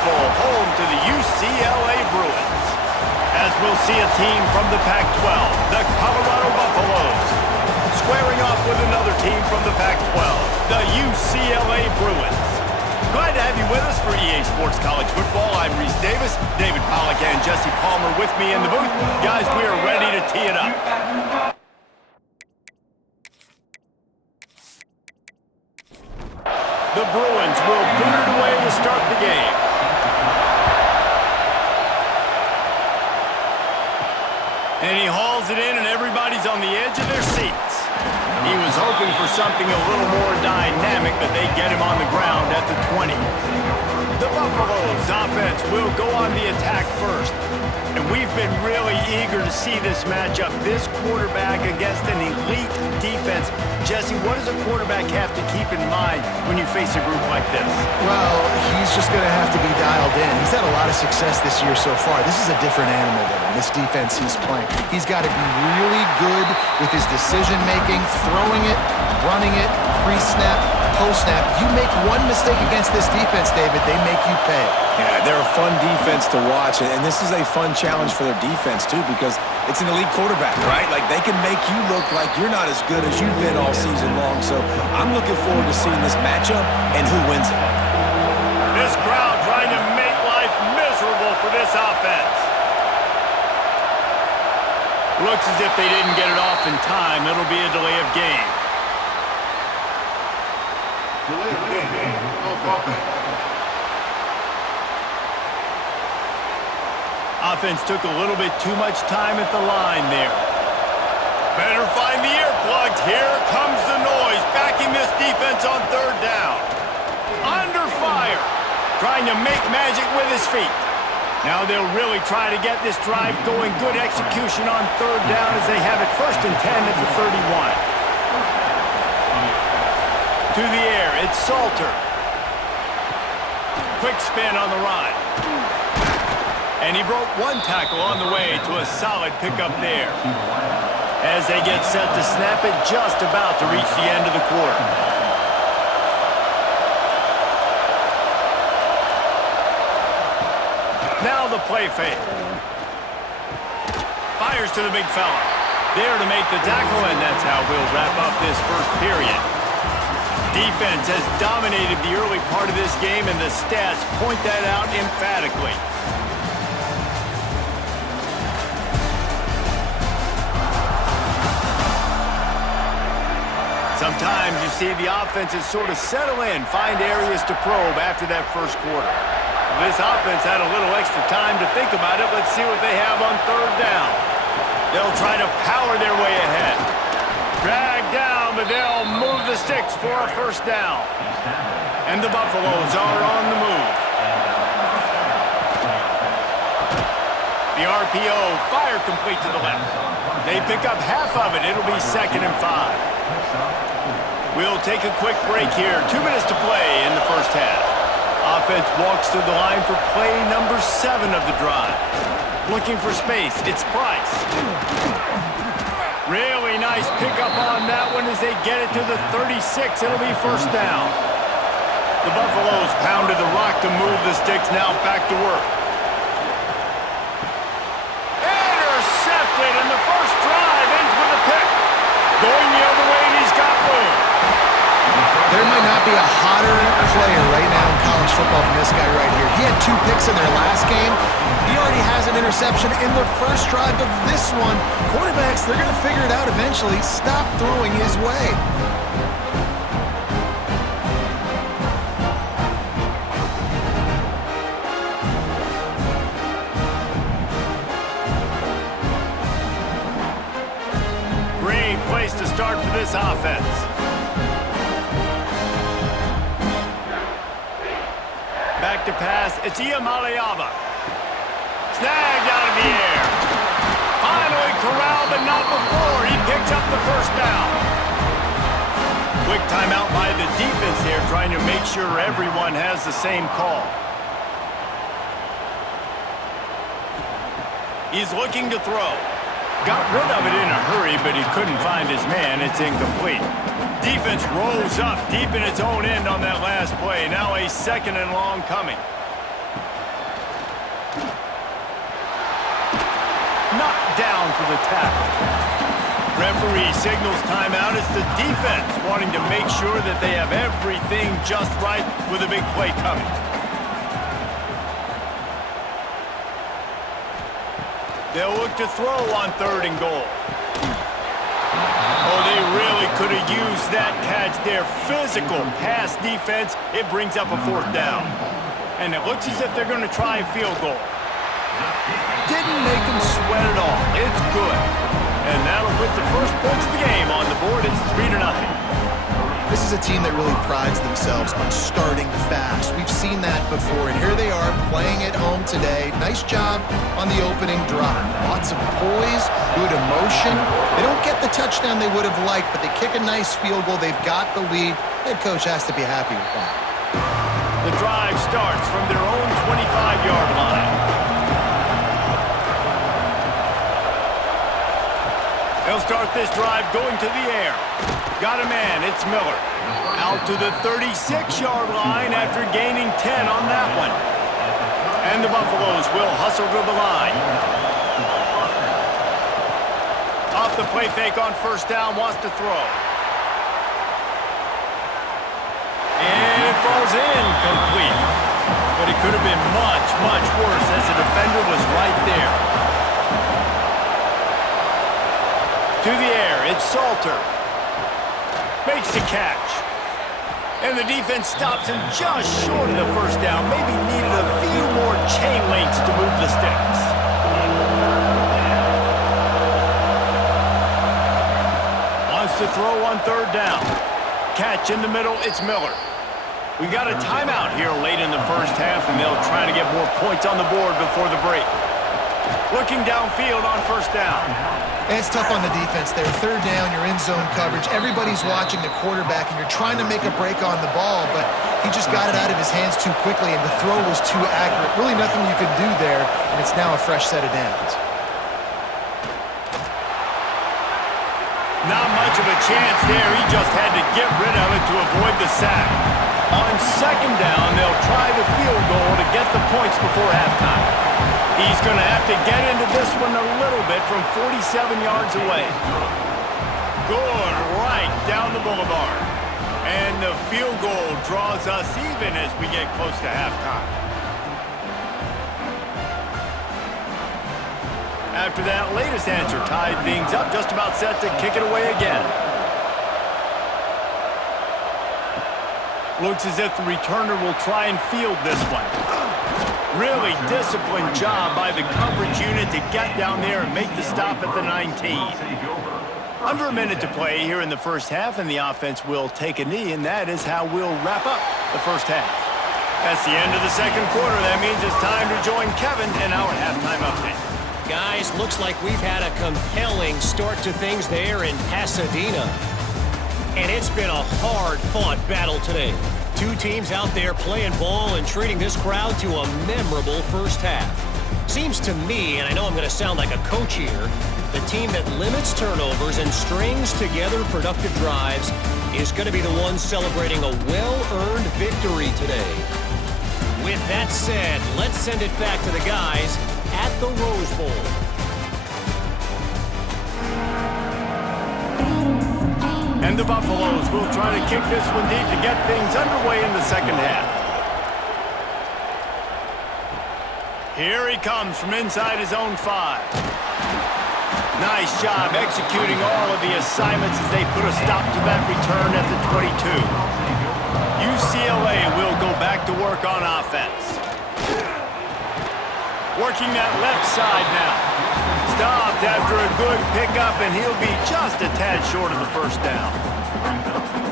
Bowl, home to the UCLA Bruins. As we'll see a team from the Pac-12, the Colorado Buffaloes, squaring off with another team from the Pac-12, the UCLA Bruins. Glad to have you with us for EA Sports College Football. I'm Reese Davis, David Pollack and Jesse Palmer with me in the booth. Guys, we are ready to tee it up. The Bruins will boot it away to start the game. And he hauls it in, and everybody's on the edge of their seats. He was hoping for something a little more dynamic, but they get him on the ground at the 20. The Buffaloes offense will go on the attack first. And we've been really eager to see this matchup, this quarterback against an elite defense. Jesse, what does a quarterback have to keep in mind when you face a group like this? Well, he's just going to have to be dialed in. He's had a lot of success this year so far. This is a different animal than this defense he's playing. He's got to be really good with his decision-making, throwing it, running it, pre-snap, post-snap. You make one mistake against this defense, David, they make you pay. Yeah, they're a fun defense to watch, and this is a fun challenge for their defense, too, because it's an elite quarterback, right? Like, they can make you look like you're not as good as you've been all season long, so I'm looking forward to seeing this matchup and who wins it. This crowd trying to make life miserable for this offense. Looks as if they didn't get it off in time. It'll be a delay of game. Delay of game. Offense took a little bit too much time at the line there. Better find the earplugs. Here comes the noise, backing this defense on third down. Under fire, trying to make magic with his feet. Now they'll really try to get this drive going. Good execution on third down as they have it 1st and 10 at the 31. To the air, it's Salter. Quick spin on the run. And he broke one tackle on the way to a solid pickup there. As they get set to snap it, just about to reach the end of the quarter. Now the play fake. Fires to the big fella. There to make the tackle, and that's how we'll wrap up this first period. Defense has dominated the early part of this game, and the stats point that out emphatically. Sometimes you see the offenses sort of settle in, find areas to probe after that first quarter. This offense had a little extra time to think about it. Let's see what they have on third down. They'll try to power their way ahead. Drag down, but they'll move the sticks for a first down. And the Buffaloes are on the move. The RPO, fire complete to the left. They pick up half of it. It'll be 2nd and 5. We'll take a quick break here. 2 minutes to play in the first half. Offense walks to the line for play number 7 of the drive. Looking for space. It's Price. Really nice pickup on that one as they get it to the 36. It'll be first down. The Buffaloes pounded the rock to move the sticks. Now back to work. Intercepted, and the first drive ends with a pick. Going the other way, and he's got room. There might not be a hotter player right now in college football than this guy right here. He had 2 picks in their last game. He already has an interception in the first drive of this one. Quarterbacks, they're going to figure it out eventually. Stop throwing his way. Great place to start for this offense. Back to pass, it's Iamaleava. Snagged out of the air. Finally corralled, but not before. He picks up the first down. Quick timeout by the defense there, trying to make sure everyone has the same call. He's looking to throw. Got rid of it in a hurry, but he couldn't find his man. It's incomplete. Defense rolls up deep in its own end on that last play. Now a 2nd and long coming. Knocked down for the tackle. Referee signals timeout. It's the defense wanting to make sure that they have everything just right with a big play coming. They'll look to throw on 3rd and goal. Oh, they really could have used that catch there. Physical pass defense. It brings up a 4th down. And it looks as if they're going to try a field goal. Didn't make them sweat at all. It's good. And that'll put the first points of the game on the board. It's 3-0. This is a team that really prides themselves on starting fast. We've seen that before, and here they are playing at home today. Nice job on the opening drive. Lots of poise, good emotion. They don't get the touchdown they would have liked, but they kick a nice field goal. They've got the lead. Head coach has to be happy with that. The drive starts from their own 25-yard line. They'll start this drive going to the air. Got a man, it's Miller. Out to the 36-yard line after gaining 10 on that one. And the Buffaloes will hustle to the line. Off the play fake on 1st down, wants to throw. And it falls in complete. But it could have been much, much worse as the defender was right there. To the air, it's Salter. Makes the catch. And the defense stops him just short of the 1st down. Maybe needed a few more chain links to move the sticks. Wants to throw on 3rd down. Catch in the middle, it's Miller. We got a timeout here late in the 1st half, and they'll try to get more points on the board before the break. Looking downfield on 1st down. And it's tough on the defense there. 3rd down, you're in zone coverage. Everybody's watching the quarterback, and you're trying to make a break on the ball, but he just got it out of his hands too quickly, and the throw was too accurate. Really nothing you could do there, and it's now a fresh set of downs. Not much of a chance there. He just had to get rid of it to avoid the sack. On 2nd down, they'll try the field goal to get the points before halftime. He's going to have to get into this one a little bit from 47 yards away. Good, right down the boulevard. And the field goal draws us even as we get close to halftime. After that latest answer tied things up, just about set to kick it away again. Looks as if the returner will try and field this one. Really disciplined job by the coverage unit to get down there and make the stop at the 19. Under a minute to play here in the 1st half, and the offense will take a knee, and that is how we'll wrap up the 1st half. That's the end of the 2nd quarter. That means it's time to join Kevin in our halftime update. Guys, looks like we've had a compelling start to things there in Pasadena. And it's been a hard-fought battle today. Two teams out there playing ball and treating this crowd to a memorable 1st half. Seems to me, and I know I'm going to sound like a coach here, the team that limits turnovers and strings together productive drives is going to be the one celebrating a well-earned victory today. With that said, let's send it back to the guys at the Rose Bowl. And the Buffaloes will try to kick this one deep to get things underway in the 2nd half. Here he comes from inside his own 5. Nice job executing all of the assignments as they put a stop to that return at the 22. UCLA will go back to work on offense. Working that left side now. Stopped after a good pickup, and he'll be just a tad short of the 1st down.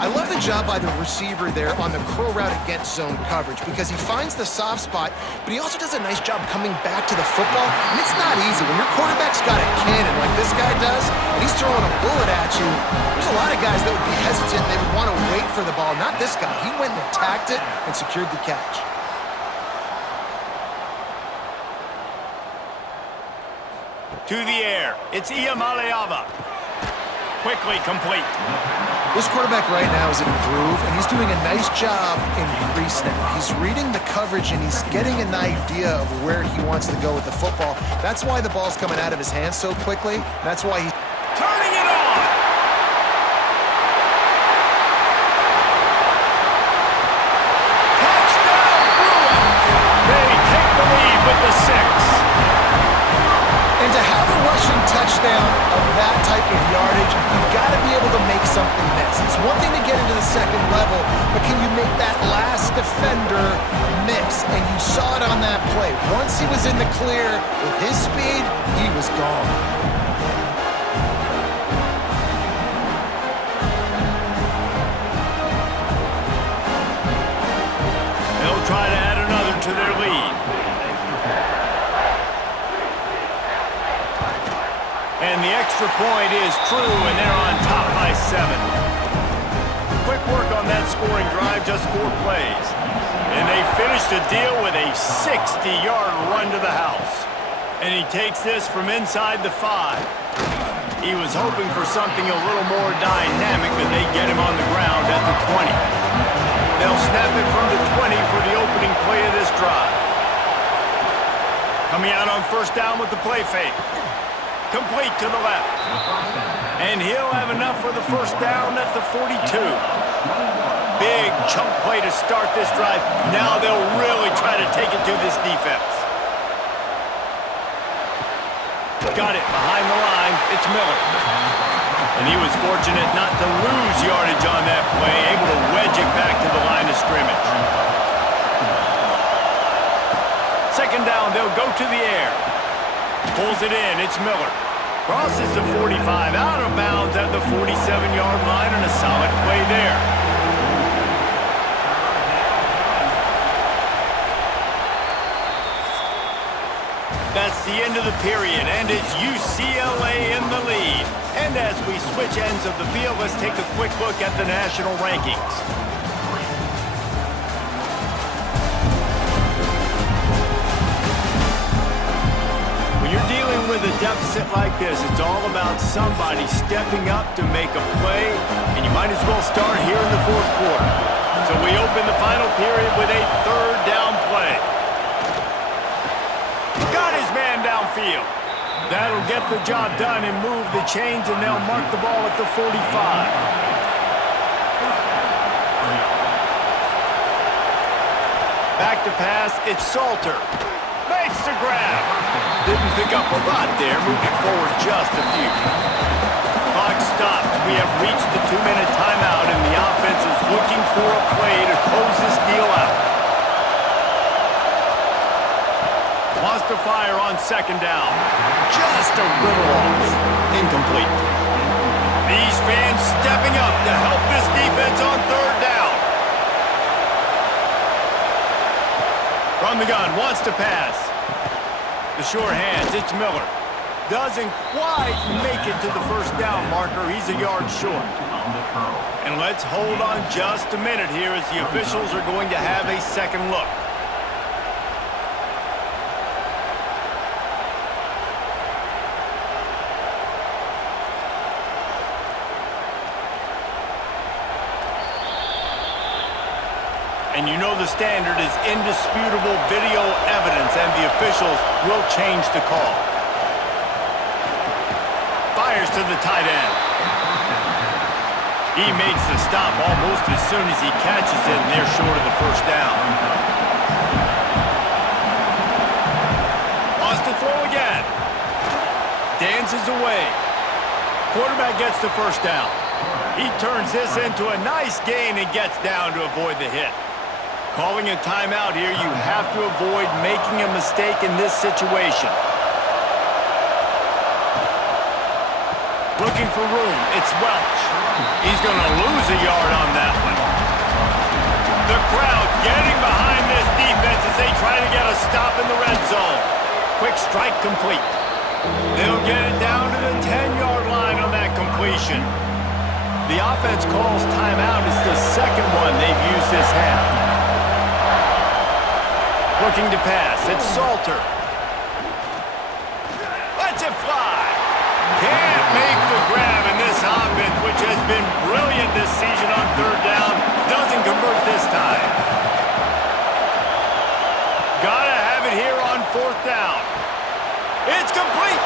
I love the job by the receiver there on the curl route against zone coverage because he finds the soft spot, but he also does a nice job coming back to the football. And it's not easy. When your quarterback's got a cannon like this guy does, and he's throwing a bullet at you, there's a lot of guys that would be hesitant. They would want to wait for the ball. Not this guy. He went and attacked it and secured the catch. To the air, it's Iamaleava. Quickly complete. This quarterback right now is in a groove, and he's doing a nice job in pre-snap. He's reading the coverage, and he's getting an idea of where he wants to go with the football. That's why the ball's coming out of his hands so quickly. That's why he's Turning it on! Touchdown, Bruins! They take the lead with the 6. And to have a rushing touchdown of that type of yardage, you've got to be able to make something miss. It's one thing to get into the second level, but can you make that last defender miss? And you saw it on that play. Once he was in the clear with his speed, he was gone. They'll try to add another to their lead. And the extra point is true, and they're on top by 7. Quick work on that scoring drive, just 4 plays. And they finish the deal with a 60-yard run to the house. And he takes this from inside the 5. He was hoping for something a little more dynamic, but they get him on the ground at the 20. They'll snap it from the 20 for the opening play of this drive. Coming out on first down with the play fake. Complete to the left. And he'll have enough for the first down at the 42. Big chunk play to start this drive. Now they'll really try to take it to this defense. Got it behind the line. It's Miller. And he was fortunate not to lose yardage on that play, able to wedge it back to the line of scrimmage. Second down, they'll go to the air. Pulls it in, it's Miller. Crosses the 45, out of bounds at the 47-yard line, and a solid play there. That's the end of the period, and it's UCLA in the lead. And as we switch ends of the field, let's take a quick look at the national rankings. Dealing with a deficit like this, it's all about somebody stepping up to make a play, and you might as well start here in the fourth quarter. So we open the final period with a third down play. Got his man downfield. That'll get the job done and move the chains, and they'll mark the ball at the 45. Back to pass, it's Salter. Makes the grab. Didn't pick up a lot there, moving forward just a few. Clock stops. We have reached the 2-minute timeout, and the offense is looking for a play to close this deal out. Wants to fire on second down. Just a little off. Incomplete. These fans stepping up to help this defense on third down. From the gun, wants to pass. The sure hands, it's Miller. Doesn't quite make it to the first down marker. He's a yard short. And let's hold on just a minute here as the officials are going to have a second look. And you know the standard is indisputable video evidence, and the officials will change the call. Fires to the tight end. He makes the stop almost as soon as he catches it, and they're short of the first down. Wants to throw again. Dances away. Quarterback gets the first down. He turns this into a nice gain and gets down to avoid the hit. Calling a timeout here, you have to avoid making a mistake in this situation. Looking for room, it's Welch. He's going to lose a yard on that one. The crowd getting behind this defense as they try to get a stop in the red zone. Quick strike complete. They'll get it down to the 10-yard line on that completion. The offense calls timeout. It's the second one they've used this half. Looking to pass, it's Salter. Lets it fly. Can't make the grab in this offense, which has been brilliant this season on third down. Doesn't convert this time. Gotta have it here on fourth down. It's complete.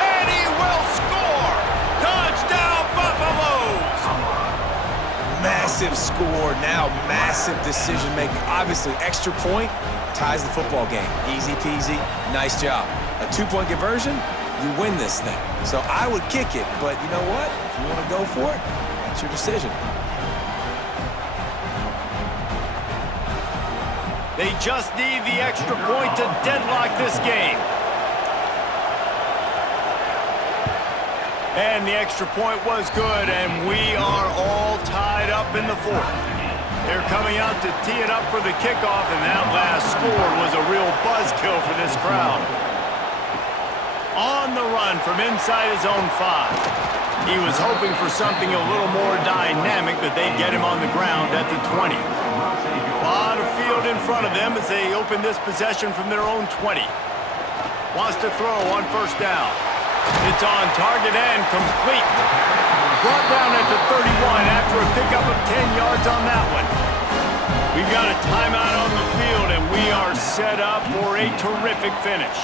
And he will score. Touchdown, Buffaloes. Massive score, now massive decision-making. Obviously, extra point ties the football game. Easy peasy, nice job. A 2-point conversion, you win this thing. So I would kick it, but you know what? If you want to go for it, that's your decision. They just need the extra point to deadlock this game. And the extra point was good, and we are all tied up in the fourth. They're coming out to tee it up for the kickoff, and that last score was a real buzzkill for this crowd. On the run from inside his own 5. He was hoping for something a little more dynamic, but they get him on the ground at the 20. A lot of field in front of them as they open this possession from their own 20. Wants to throw on first down. It's on target and complete. Brought down at the 31 after a pickup of 10 yards on that one. We've got a timeout on the field, and we are set up for a terrific finish.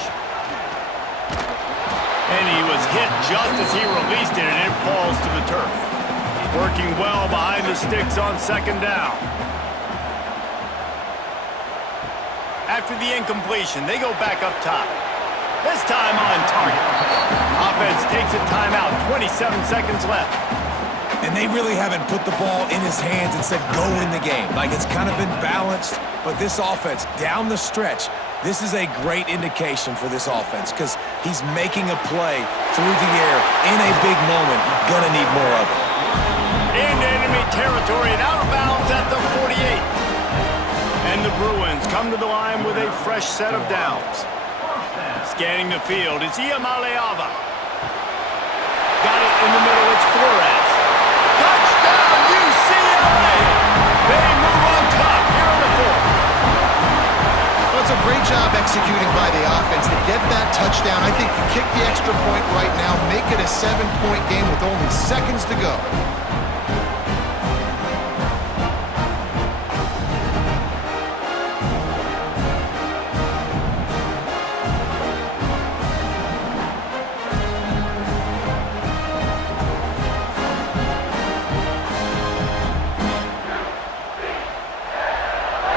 And he was hit just as he released it, and it falls to the turf. Working well behind the sticks on second down. After the incompletion, they go back up top. This time on target. Offense takes a timeout, 27 seconds left. And they really haven't put the ball in his hands and said, go win the game. Like, it's kind of been balanced, but this offense, down the stretch, this is a great indication for this offense because he's making a play through the air in a big moment. Gonna need more of it. Into enemy territory and out of bounds at the 48. And the Bruins come to the line with a fresh set of downs. Scanning the field, it's Iamaleava. Got it in the middle, it's Flores. Touchdown, UCLA! They move on top here in the fourth. Well, it's a great job executing by the offense to get that touchdown. I think you kick the extra point right now, make it a 7-point game with only seconds to go.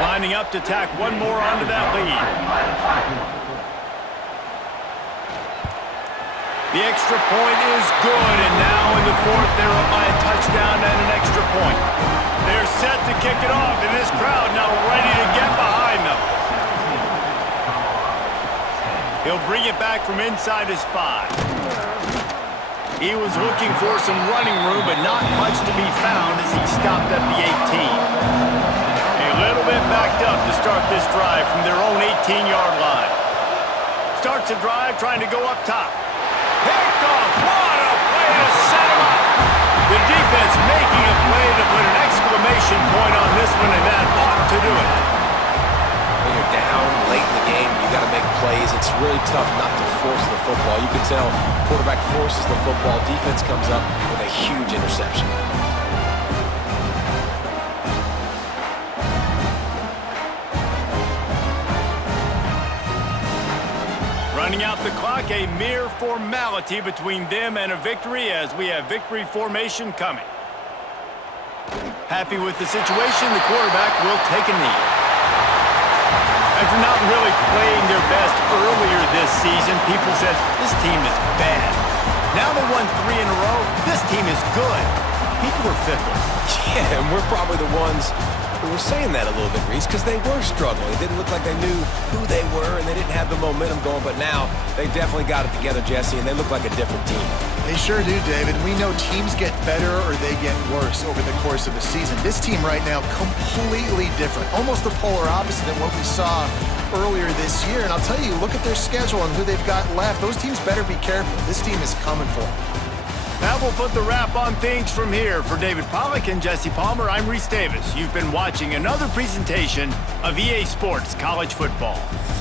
Lining up to tack one more onto that lead. The extra point is good, and now in the fourth, they're up by a touchdown and an extra point. They're set to kick it off, and this crowd now ready to get behind them. He'll bring it back from inside his 5. He was looking for some running room, but not much to be found as he stopped at the 18. A little bit backed up to start this drive from their own 18-yard line. Starts a drive trying to go up top. Picked off. What a play to set him up. The defense making a play to put an exclamation point on this one, and that ought to do it. When you're down late in the game, you got to make plays. It's really tough not to force the football. You can tell quarterback forces the football. Defense comes up with a huge interception. Running out the clock, a mere formality between them and a victory as we have victory formation coming. Happy with the situation, the quarterback will take a knee. After not really playing their best earlier this season, people said, this team is bad. Now they won 3 in a row, this team is good. People are fickle. Yeah, and we're probably the ones who were saying that a little bit, Reese, because they were struggling. It didn't look like they knew who they were, and they didn't have the momentum going. But now they definitely got it together, Jesse, and they look like a different team. They sure do, David. We know teams get better or they get worse over the course of the season. This team right now, completely different. Almost the polar opposite of what we saw earlier this year. And I'll tell you, look at their schedule and who they've got left. Those teams better be careful. This team is coming for them. That will put the wrap on things from here. For David Pollack and Jesse Palmer, I'm Reese Davis. You've been watching another presentation of EA Sports College Football.